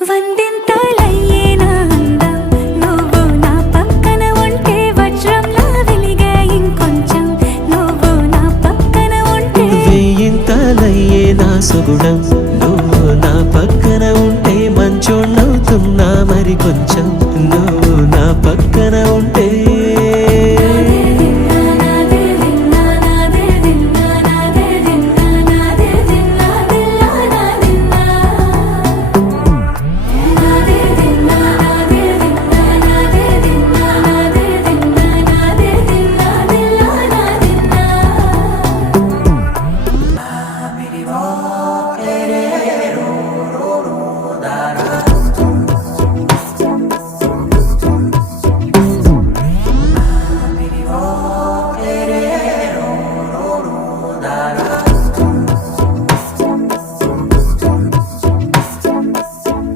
వందింతలయ్యేనా అందం నువ్వు నా పక్కన ఉంటే వజ్రంలా వెలిగే ఇంకొంచెం నువ్వు నా పక్కన ఉంటే వేయింతలయ్యేనా సుగుణం